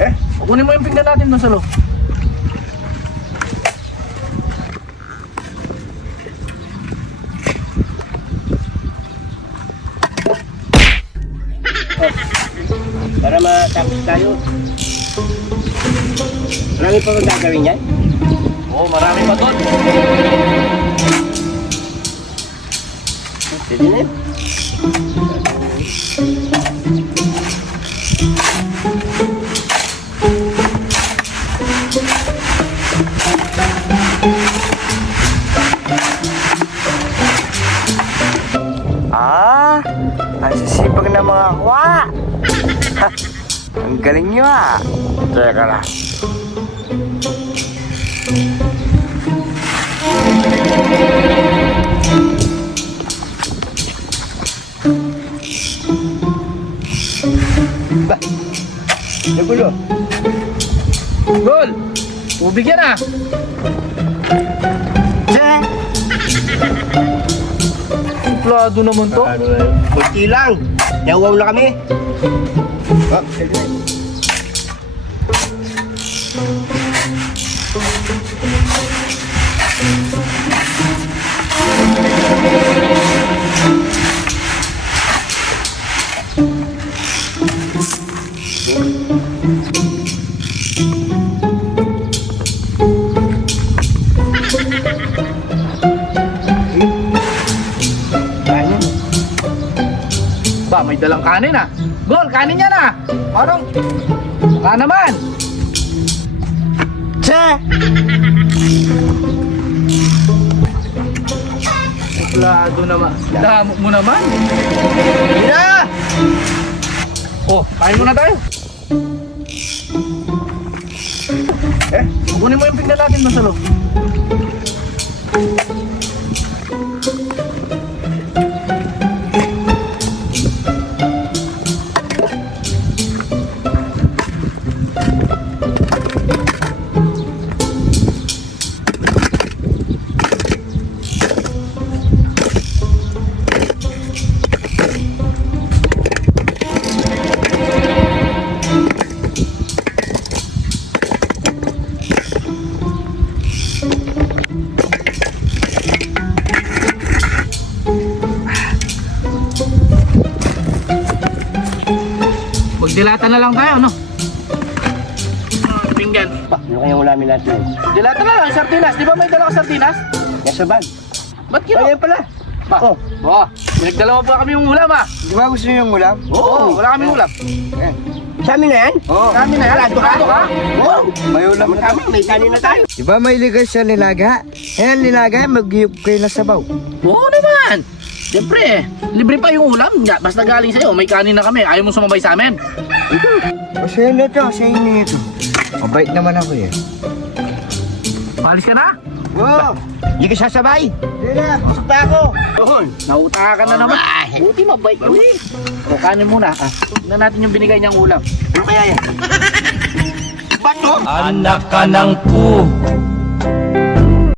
Eh, Kunin mo yung pinggan natin doon sa loob. para matapos tayo. Marami pa kang gagawin yan. Oo, marami pa doon. Pwede na yun. Ah, ang sisipag ng mga kwa. Ang galing nyo ah. Teka lang. Nagulo. Gol! Tubig yan ah! Suplado naman to. Kunti lang. Nawaw na kami. Oh, pwede na. Ba, may dalang kanin ah. Gol, kanin yan ah! Parang... Baka naman! Che! Suplado naman. Damo mo naman. Ina! Oh, kain muna tayo. Eh? Kunin mo yung pinggan natin doon Magdilata na lang tayo, no? Pinggan. Pa, ano kayang ulamin natin? Dilata na lang, sardinas. Di ba may dala ka sardinas? Nasa bag. Ba't kino? Ayan pala. Pa. Oh. Oh, pinagdala mo pa kami yung ulam ah. Di ba gusto nyo yung ulam? Oo, wala kami ulam. Eh. Sa amin na yan? Oo. Kami na yan. Sigurado ka? Oo. May ulam na Kami, may kanin na tayo. Di ba may ligas siya nilaga? Ayan, nilaga, mag-iyop kayo na sabaw. Oo naman. Siyempre, libre pa yung ulam. Nga, Basta galing sa'yo, may kanin na kami. Ayaw mo sumabay sa amin. O sa'yo na to, sa'yo na ito. Mabait naman ako eh. Palis ka na? Oo! Hindi ka sasabay. Hindi na, busog pa ako. Oo. Nauta ka na naman. Buti mabait yun eh. O, kanin muna. Ah, tignan natin yung binigay niyang ulam. Ano kaya yan? Bato? Anak ka ng pu.